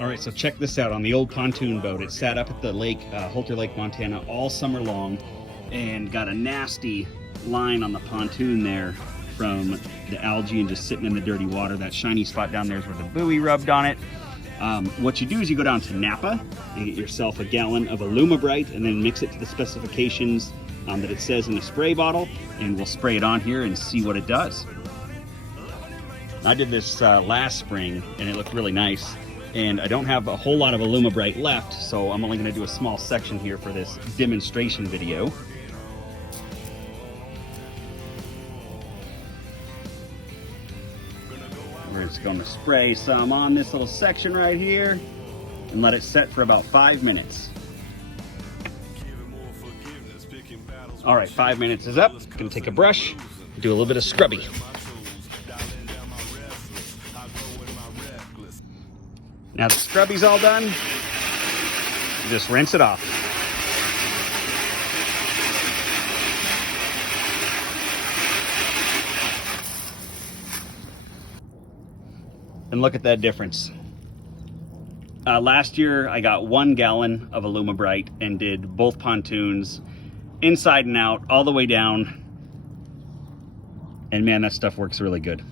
All right, so check this out. On the old pontoon boat, it sat up at the lake, Holter Lake, Montana, all summer long, and got a nasty line on the pontoon there from the algae and just sitting in the dirty water. That shiny spot down there is where the buoy rubbed on it. What you do is you go down to NAPA and get yourself a gallon of Alumibright and then mix it to the specifications that it says in the spray bottle, and we'll spray it on here and see what it does. I did this last spring and it looked really nice, and I don't have a whole lot of Alumibright left, so I'm only going to do a small section here for this demonstration video. We're just going to spray some on this little section right here and let it set for about 5 minutes. All right, 5 minutes is up. Gonna take a brush, do a little bit of scrubby. Now the scrubby's all done, just rinse it off. And look at that difference. Last year I got 1 gallon of Alumibright and did both pontoons inside and out, all the way down. And man, that stuff works really good.